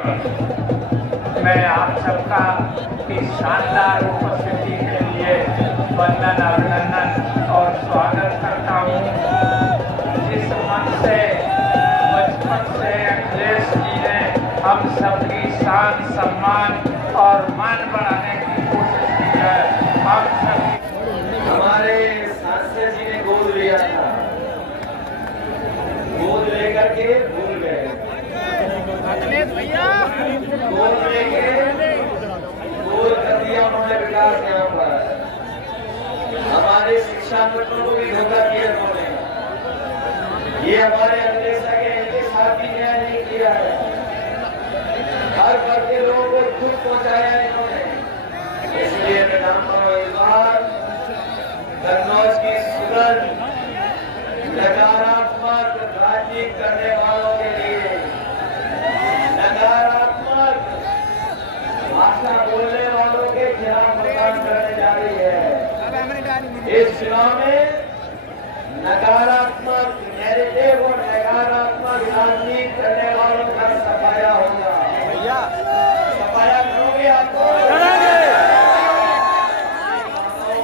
मैं आप सबका इस शानदार उपस्थिति के लिए वंदन अभिनंदन और स्वागत करता हूँ। जिस मन से बचपन से अखिलेश जी ने हम सबकी शान सम्मान और मान बढ़ाने की कोशिश की है, हम सभी हमारे सांसद जी ने गोद लिया था, गोद लेकर के भूल गए, गोद लेके गोद कर दिया उन्होंने विकास यहाँ पर। हमारे शिक्षा मंत्रियों को भी धोखा किया उन्होंने। ये हमारे अखिलेश के साथ भी न्याय नहीं किया है। हर वर्ग के लोगों को दुख पहुंचाया इन्होंने। इसलिए मैं जानता हूँ इस बार कन्नौज की सुगंध नकारात्मक राजनीति करने वालों के लिए, नकारात्मक भाषा बोलने वालों के खिलाफ मतदान करने जा रही है। इस चुनाव में नकारात्मक नैरेटिव और नकारात्मक राजनीति करने वालों का सफाया होगा। भैया सफाया करोगे आपको?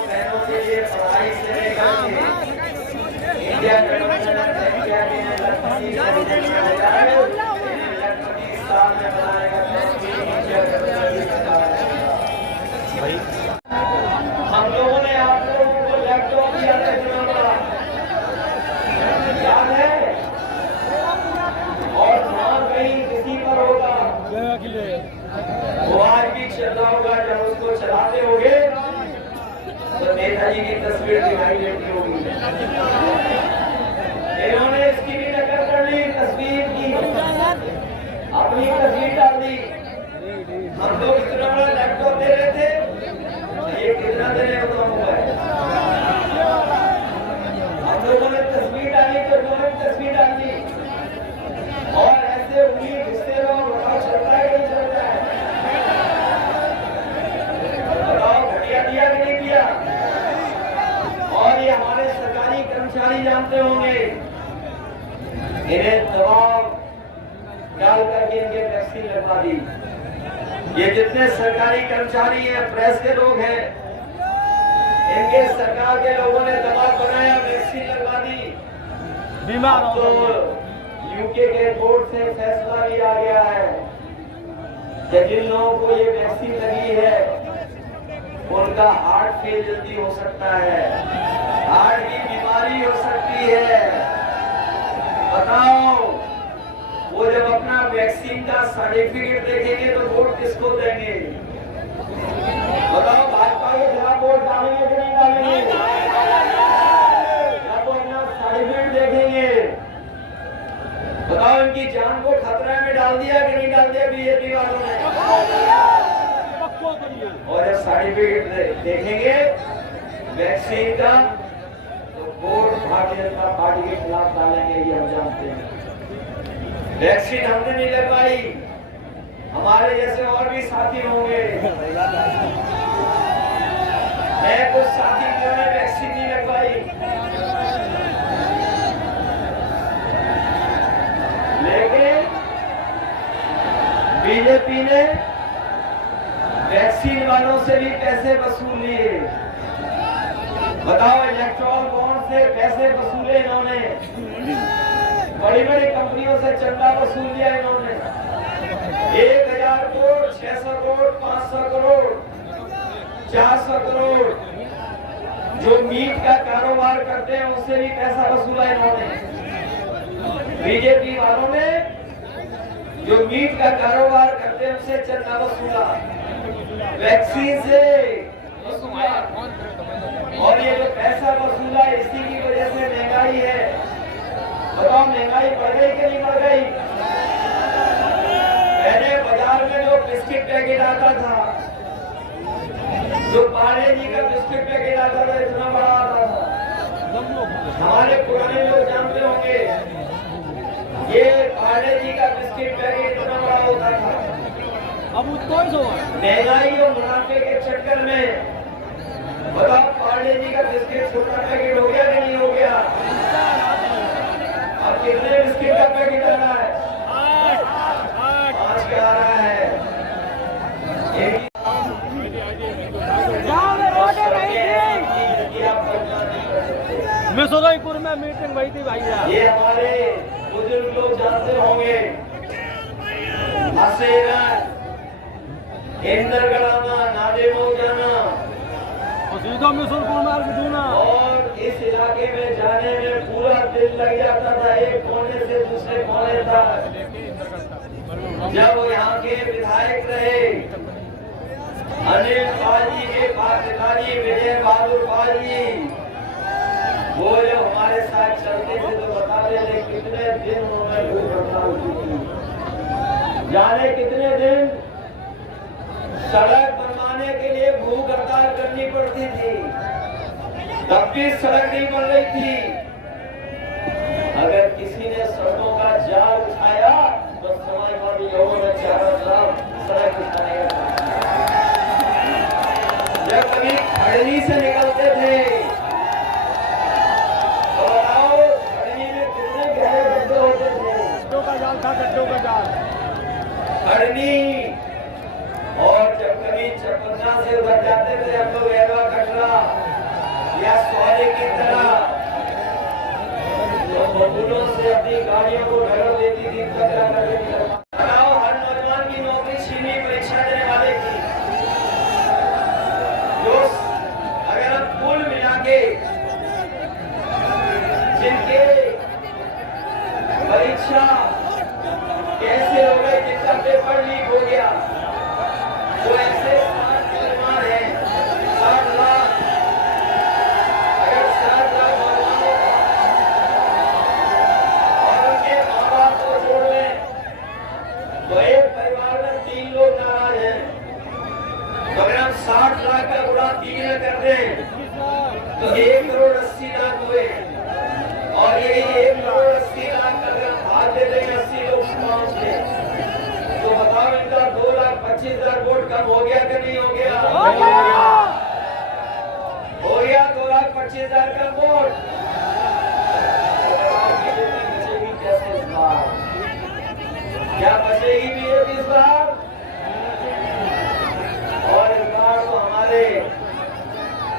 बहनों के लिए पढ़ाई से लेकर इंडिया हम लोगों ने आप लोगों को लैपटॉप दिया था याद है, और वहां कहीं किसी पर होगा वो आज भी चल रहा होगा। जब उसको चलाते होगे तो नेताजी की तस्वीर दिखाई देती होगी। इन्होंने इसकी भी नकल कर ली, तस्वीर की अपनी तस्वीर डाल दी। हम लोग इतना बड़ा लैपटॉप दे रहे थे, ये कितना दे रहे हो मोबाइल? हम लोगों ने तस्वीर डाली तो इन्होंने तस्वीर डाल दी, और ऐसे उंगली घिसते रहो, बताओ चलता है कि नहीं चलता है? बताओ घटिया दिया कि नहीं दिया? और ये हमारे सरकारी कर्मचारी जानते होंगे, इन्हें दबाव डाल करके इनके वैक्सीन लगवा दी। ये जितने सरकारी कर्मचारी हैं, प्रेस के लोग हैं, इनके सरकार के लोगों ने दबाव बनाया, वैक्सीन लगवा दी। बीमार तो यूके के कोर्ट से फैसला लिया गया है कि जिन लोगों को ये वैक्सीन लगी है उनका हार्ट फेल जल्दी हो सकता है, हार्ट की बीमारी हो सकती है। बताओ, वो जब अपना वैक्सीन का सर्टिफिकेट देखेंगे तो वोट किसको देंगे? बताओ, भाजपा के खिलाफ वोट डालेंगे कि नहीं डालेंगे? जब वो अपना सर्टिफिकेट देखेंगे, बताओ इनकी जान को खतरे में डाल दिया कि नहीं डाल दिया बीजेपी वालों ने? और जब सर्टिफिकेट देखेंगे वैक्सीन का तो वोट भारतीय जनता पार्टी के खिलाफ डालेंगे, ये हम जानते हैं। वैक्सीन हमने नहीं लगवाई, हमारे जैसे और भी साथी होंगे। मैं कुछ साथी ने वैक्सीन नहीं लगवाई, लेकिन बीजेपी ने वैक्सीन वालों से भी पैसे वसूल लिए। बताओ, इलेक्ट्रॉल बॉन्ड से पैसे वसूले इन्होंने, बड़ी बड़ी कंपनियों से चंदा वसूल लिया इन्होंने। 1000 करोड़, 600 करोड़, 500 करोड़, 400 करोड़। जो मीट का कारोबार करते हैं उससे भी पैसा वसूला इन्होंने। बीजेपी वालों ने जो मीट का कारोबार करते हैं उससे चंदा वसूला, वैक्सीन से वसूला। और ये जो पैसा वसूला, इसी की वजह से महंगाई है। बताओ, महंगाई बढ़ गई कि नहीं बढ़ गई? पहले बाजार में जो बिस्किट पैकेट आता था, जो पार्ले जी का बिस्किट पैकेट आता था, इतना बड़ा आता था। हमारे पुराने लोग जानते होंगे, ये पार्ले जी का बिस्किट पैकेट इतना बड़ा होता था। अब महंगाई और मुनाफे के चक्कर में बताओ, पार्ले जी का बिस्किट छोटा पैकेट हो गया कि नहीं हो गया? अब कितने बिस्किट का पैकेट आ रहा है? 5 का आ रहा है। सुरईपुर में मीटिंग हुई थी भैया। ये हमारे बुजुर्ग लोग जानते होंगे, हसेरन, इंद्रगढ़ाना, नादेमो जाना सीधा मिसुरपुर मार्ग दूना। और इस इलाके में जाने में पूरा दिल लग जाता था, एक कोने से दूसरे कोने तक। जब यहाँ के विधायक रहे अनिल पाल जी के पिताजी विजय बहादुर पाल जी, वो जब हमारे साथ चलते थे तो बताते थे कितने दिन उन्होंने भूख हड़ताल की थी। जाने कितने दिन सड़क बनवाने के लिए भूख हड़ताल करनी पड़ती थी, तब भी सड़क नहीं बन रही थी। अगर किसी ने सड़कों का जाल उठाया तो समाजवादी लोगों ने चारों तरफ सड़क उठाया। जब कभी खड़नी से निकलते थे तो बताओ खड़नी में कितने गहरे गड्ढे होते थे। गड्ढों का जाल था, गड्ढों का जाल खड़नी। और जब कभी चपन्ना से उधर जाते थे हम लोग एरवा कटरा या सौरे की तरह, तो बबूलों से अपनी गाड़ियों को ढकल देती थी। बताओ हर नौजवान की नौकरी छीनी परीक्षा देने वाले की, जो अगर हम कुल मिला के जिनके परीक्षा कैसे हो गई, जिनका पेपर लीक हो गया, वो ऐसे 7 परिवार हैं, 7 लाख। अगर 7 लाख नौजवानों और उनके माँ बाप को जोड़ लें तो एक परिवार में 3 लोग नाराज हैं। तो अगर हम 60 लाख का गुणा 3 कर दें तो 1 करोड़ 80 लाख हुए। और ये 1 करोड़ 80 लाख का अगर भाग दे देंगे 80 लोग पहुंचते, तो बताओ इनका 2,25,000 वोट कम हो गया कि नहीं हो गया? हो गया 2,25,000 का वोट। बीजेपी बचेगी कैसे इस बार? क्या बचेगी बीजेपी इस बार? और इस बार तो हमारे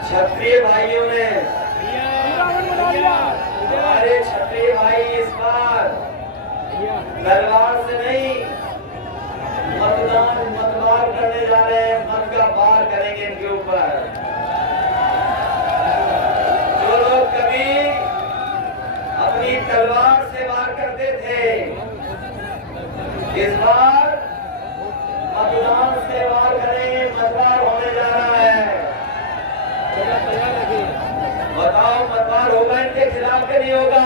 क्षत्रिय भाइयों ने, हमारे क्षत्रिय भाई इस बार तलवार से नहीं मतवार करने जा रहे हैं, मन का वार करेंगे इनके ऊपर। जो लोग कभी अपनी तलवार से वार करते थे, इस बार मतदान से वार करेंगे, मतवार होने जा रहा है। बताओ मतवार होगा इनके खिलाफ कि नहीं होगा?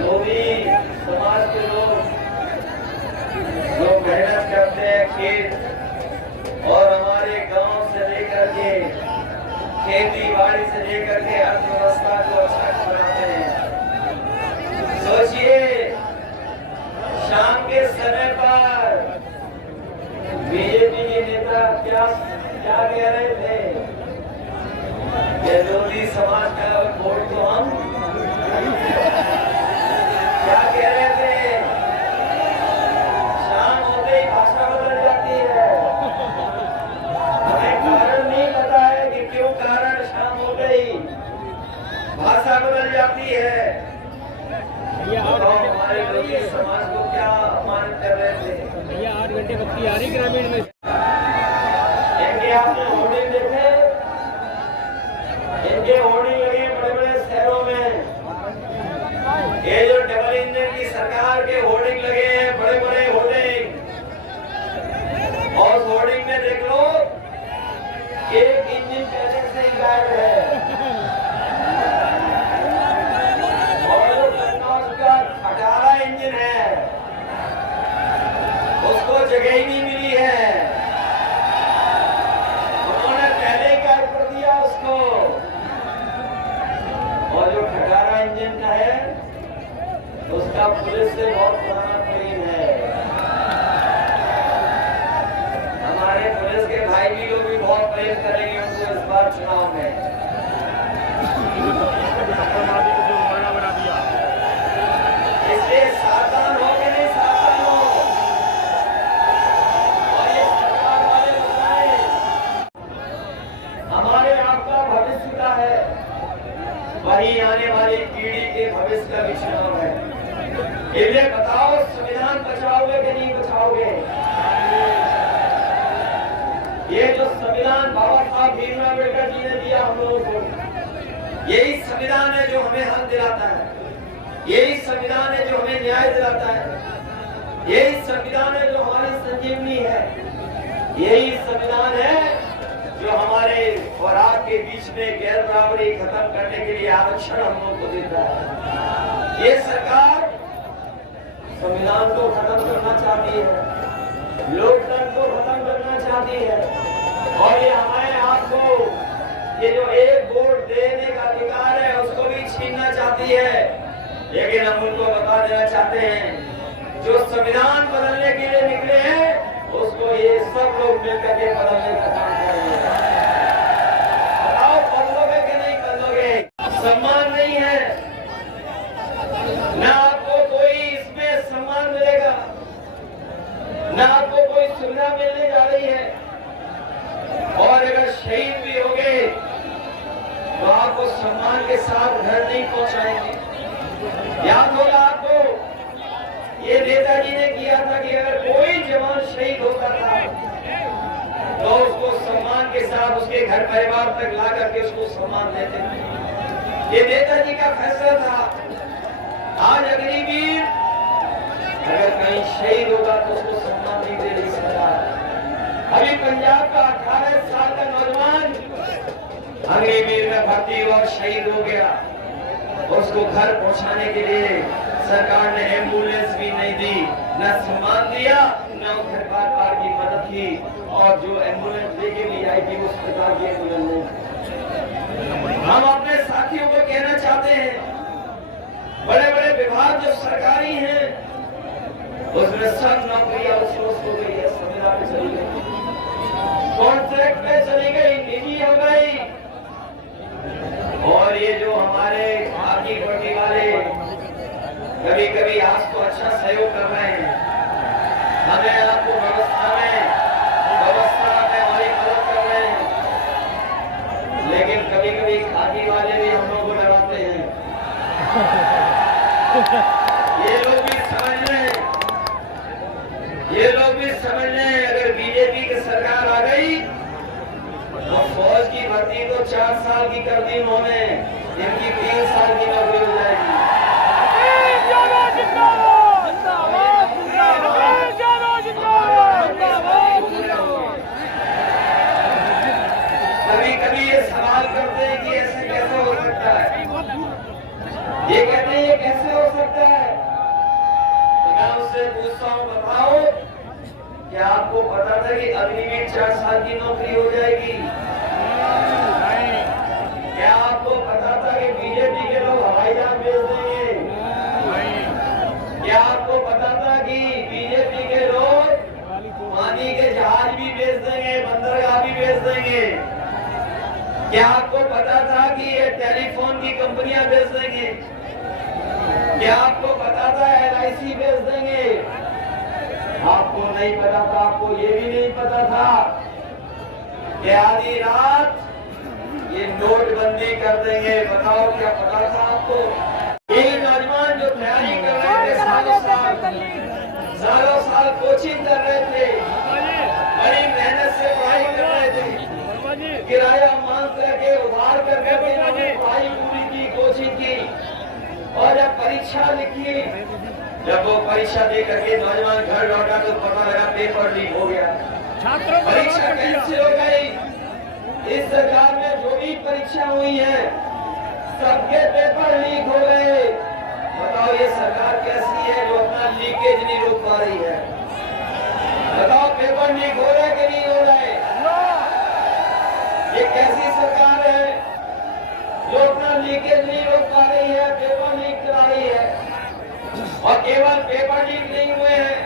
मोदी समाज के लोग जो मेहनत करते हैं खेत और हमारे गांव से लेकर के खेती बाड़ी से लेकर के अर्थव्यवस्था को अच्छा बनाते हैं। सोचिए शाम के समय पर बीजेपी के नेता क्या कह रहे थे कि लोधी समाज का वोट तो हम क्या कह रहे थे? शाम होते ही भाषा बदल जाती है। हमें कारण नहीं पता है कि क्यों कारण शाम हो गई भाषा बदल जाती है। तो हमारे लोग इस समाज को क्या अपमानित कर रहे थे? भैया 8 घंटे बत्ती आ रही ग्रामीण में। इनके आपने होर्डिंग देखे? इनके होर्डिंग लगे बड़े बड़े शहरों में। ये जो डबल इंजन की सरकार के होर्डिंग लगे हैं, बड़े बड़े होर्डिंग, और होर्डिंग में देख लो एक इंजन पहले से ही गायब है। और उसका 18 इंजन है, उसको जगह ही नहीं मिली है। उन्होंने पहले ही गायब कर दिया उसको। और जो 18 इंजन का है उसका पुलिस से बहुत पुराना प्रेम है। हमारे पुलिस के भाई भी लोग भी बहुत प्रेम करेंगे उनको इस बार चुनाव में। इसलिए सावधान हो के नहीं, सावधान हो। और ये सरकार वाले बताएं लोकसभा चुनाव है। इसलिए बताओ, संविधान बचाओगे कि नहीं बचाओगे? ये जो संविधान बाबा साहब भीमराव अम्बेडकर जी ने दिया हम लोगों को, यही संविधान है जो हमें हक दिलाता है, यही संविधान है जो हमें न्याय दिलाता है, यही संविधान है जो हमारी संजीवनी है, यही संविधान है जो हमारे और आपके बीच में गैर बराबरी खत्म करने के लिए आरक्षण हम लोग को देता है। ये सरकार संविधान को खत्म करना चाहती है, लोकतंत्र को खत्म करना चाहती है, और ये हमारे आपको ये जो एक वोट देने का अधिकार है उसको भी छीनना चाहती है। लेकिन हम उनको बता देना चाहते हैं, जो संविधान बदलने के लिए निकले हैं उसको ये सब लोग मिलकर के बदलने का काम करेंगे। बताओ, बदलोगे कि नहीं बदलोगे? सम्मान नहीं है, ना आपको कोई इसमें सम्मान मिलेगा, ना आपको कोई सुविधा मिलने जा रही है, और अगर शहीद भी होगे तो आपको सम्मान के साथ घर नहीं पहुंचाएंगे। याद होगा आपको, ये नेताजी ने किया था कि अगर कोई जवान शहीद होता था तो उसको सम्मान के साथ उसके घर परिवार तक ला करके उसको सम्मान देते थे। ये नेताजी का फैसला था। आज अग्निवीर अगर कहीं शहीद होगा तो उसको सम्मान नहीं दे रही सरकार। अभी पंजाब का 18 साल का नौजवान अग्निवीर में भर्ती हुआ, शहीद हो गया, उसको घर पहुंचाने के लिए सरकार ने एम्बुलेंस भी नहीं दी, न सम्मान दिया, न घर बार की मदद की, और जो एम्बुलेंस लेके भी आई थी उस प्रकार की एम्बुलेंस नहीं। हम अपने साथियों को कहना चाहते हैं, बड़े बड़े विभाग जो सरकारी हैं उसमें सब नौकरियां आउटसोर्स हो गई है, संविदा पे चली गई, कॉन्ट्रैक्ट पे चली गई, निजी हो गई। और ये जो हमारे आगे बढ़ने वाले कभी कभी आज तो अच्छा सहयोग कर रहे हैं, हमें आपको व्यवस्था में हमारी मदद कर रहे हैं, लेकिन कभी कभी खादी वाले भी हम लोग को डराते हैं। ये लोग भी समझ लें, ये लोग भी समझ लें, अगर बीजेपी की सरकार आ गई तो फौज की भर्ती तो 4 साल की कर दी उन्होंने, इनकी 3 साल की नौकरी हो जाएगी। कभी कभी ये सवाल करते हैं कि ऐसे कैसे हो सकता है, ये कहते हैं ये कैसे हो सकता है, तो मैं उससे पूछता हूँ, बताओ क्या आपको पता था कि अग्निवीर 4 साल की नौकरी हो जाएगी? क्या आपको पता था कि बीजेपी के लोग हवाई जहाज भेज देंगे? क्या आपको पता था कि बीजेपी के लोग पानी के जहाज भी भेज देंगे, बंदरगाह भी भेज देंगे? क्या आपको पता था कि ये टेलीफोन की कंपनियां भेज देंगे? क्या आपको पता था LIC भेज देंगे? आपको नहीं पता था, आपको ये भी नहीं पता था कि आधी रात ये नोटबंदी कर देंगे। बताओ क्या पता था आपको? ये नौजवान जो तैयारी कर रहे थे, सालों साल कोचिंग कर रहे थे, बड़ी मेहनत से पढ़ाई कर रहे थे, किराया मांग करके उधार करके पढ़ाई पूरी की, कोचिंग की, और जब परीक्षा लिखी, जब वो परीक्षा दे करके नौजवान घर लौटा तो पता लगा पेपर लीक हो गया, परीक्षा कैंसिल हो गई। इस सरकार में जो भी परीक्षा हुई है सबके पेपर लीक हो गए। बताओ ये सरकार कैसी है जो अपना लीकेज नहीं रोक पा रही है? बताओ पेपर लीक हो रहे कि नहीं हो रहे? ये कैसी सरकार है जो अपना लीकेज नहीं रोक पा रही है, पेपर लीक करा रही है? और केवल पेपर लीक नहीं हुए हैं,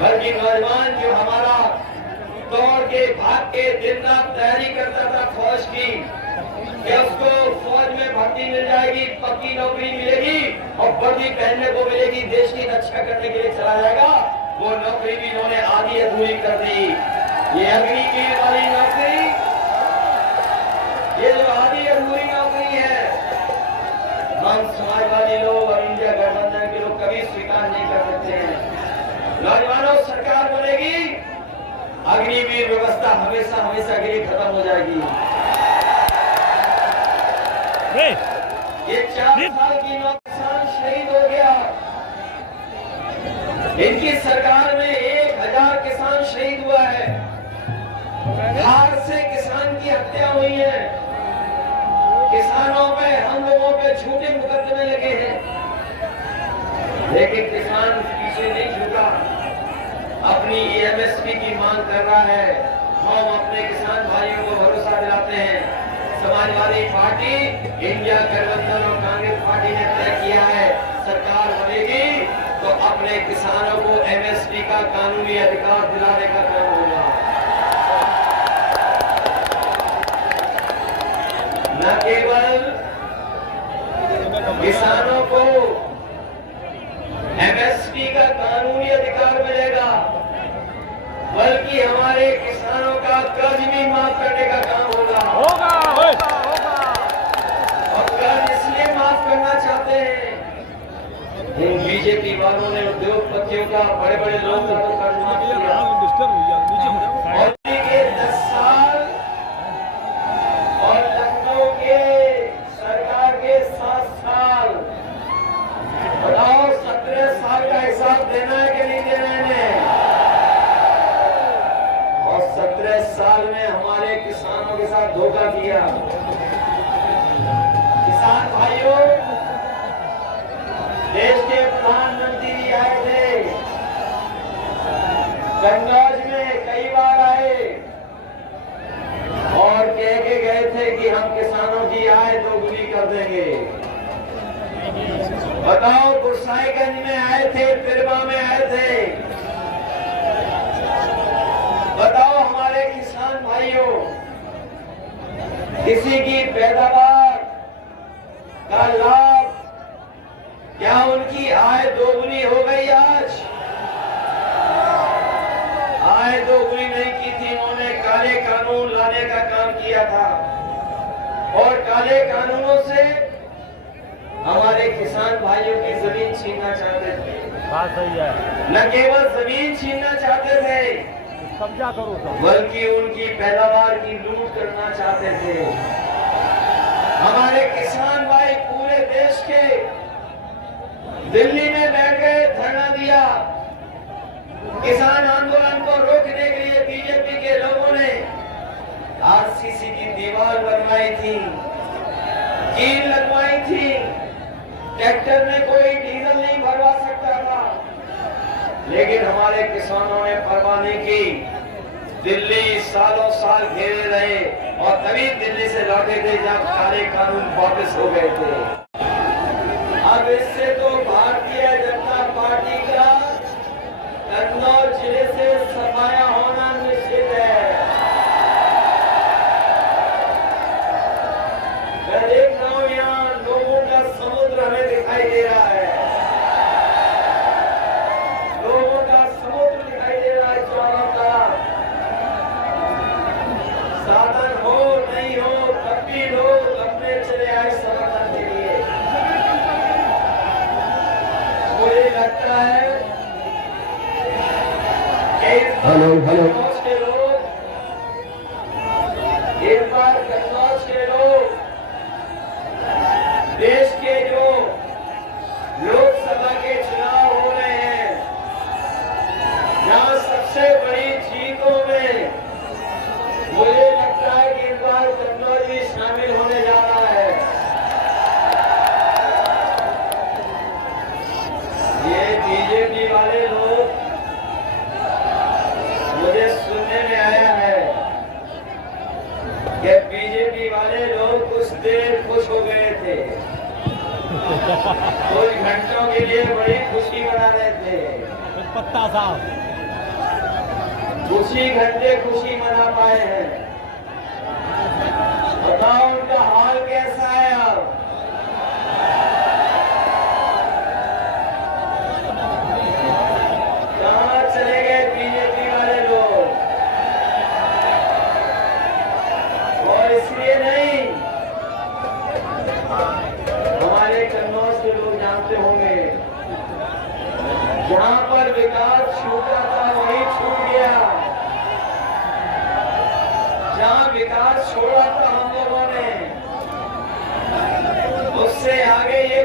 बल्कि नौजवान जो हमारा दौड़ के भाग के दिन रात तैयारी करता था फौज की, कि उसको फौज में भर्ती मिल जाएगी, पक्की नौकरी मिलेगी और वर्दी पहनने को मिलेगी, देश की रक्षा करने के लिए चला जाएगा, वो नौकरी भी इन्होंने आधी अधूरी कर दी। ये अग्निवीर वाली नौकरी, ये जो आधी अधूरी नौकरी है, हम समाजवादी लोग और इंडिया गठबंधन के लोग कभी स्वीकार नहीं कर सकते हैं। नौजवानों, सरकार बनेगी, अग्निवीर व्यवस्था हमेशा हमेशा के लिए खत्म हो जाएगी। ये 4 साल की किसान शहीद हो गया। इनकी सरकार में 1000 किसान शहीद हुआ है। हार से किसान की हत्या हुई है। किसानों पे, हम लोगों पे झूठे मुकदमे लगे हैं, लेकिन किसान पीछे नहीं झुका, अपनी एमएसपी की मांग कर रहा है। हम अपने किसान भाइयों को भरोसा दिलाते हैं, समाजवादी पार्टी, इंडिया गठबंधन और कांग्रेस पार्टी ने तय किया है, सरकार बनेगी तो अपने किसानों को एमएसपी का कानूनी अधिकार दिलाने का काम होगा। न केवल किसानों को एमएसपी का कानूनी अधिकार मिलेगा, बल्कि हमारे किसानों का कर्ज भी माफ करने का काम होगा। और कर्ज इसलिए माफ करना चाहते हैं, इन बीजेपी वालों ने उद्योगपतियों का, बड़े बड़े लोगों का तो कर्ज माफ किया, और के 10 साल और लखनऊ के सरकार के 7 साल, बताओ 17 साल का हिसाब देना है कि नहीं देना है? और 17 साल में हमारे किसानों के साथ धोखा किया। किसान भाइयों, देश के प्रधानमंत्री जी आए थे, गंगाज में कई बार आए और कह के गए थे कि हम किसानों की आय दोगुनी कर देंगे। बताओ, गुरसाईगंज में आए थे, पिरवा में आए थे, बताओ हमारे किसान भाइयों, किसी की पैदावार का लाभ, क्या उनकी आय दोगुनी हो गई? आज आय दोगुनी नहीं की थी, उन्होंने काले कानून लाने का काम किया था, और काले कानूनों से हमारे किसान भाइयों की जमीन छीनना चाहते थे। बात सही है। न केवल जमीन छीनना चाहते थे, कब्जा करो तो, बल्कि उनकी पैदावार की लूट करना चाहते थे। हमारे किसान भाई पूरे देश के दिल्ली में बैठ गए, धरना दिया। किसान आंदोलन को रोकने के लिए बीजेपी के लोगों ने आरसीसी की दीवार बनवाई थी, कील लगवाई थी, ट्रैक्टर में कोई डीजल नहीं भरवा सकता था, लेकिन हमारे किसानों ने परवाह नहीं की। दिल्ली सालों साल घेरे रहे और तभी दिल्ली से लौटे थे जब काले कानून वापस हो गए थे। अब इससे तो भारतीय जनता पार्टी का कन्नौज जिले से सफाया होना निश्चित है। मैं देख रहा हूं यहाँ लोगों का समुद्र हमें दिखाई दे रहा है, लोगों का समुद्र दिखाई दे रहा है चारों तरफ। साधन हो नहीं हो, तब भी लोग अपने चले आए समर्थन के लिए। मुझे लगता है कन्नौज के लोग, एक बार कन्नौज के लोग देश के जो लोकसभा के चुनाव हो रहे हैं, यहाँ सबसे बड़ी जीतों में मुझे लगता है कि इस बार कन्नौज भी शामिल होने जा रहा है। ये बीजेपी वाले लोग, मुझे सुनने में आया है कि बीजेपी वाले लोग कुछ देर खुश हो गए थे, कुछ घंटों के लिए बड़ी खुशी मना रहे थे। पत्ता साहब कुछ ही घंटे खुशी मना पाए हैं। बताओ उनका हाल कैसा है अब? कहां चले गए बीजेपी वाले लोग? और इसलिए नहीं, हमारे जहां पर विकास छूटा था वहीं छूट गया, जहां विकास छोड़ा था हम लोगों ने, उससे आगे ये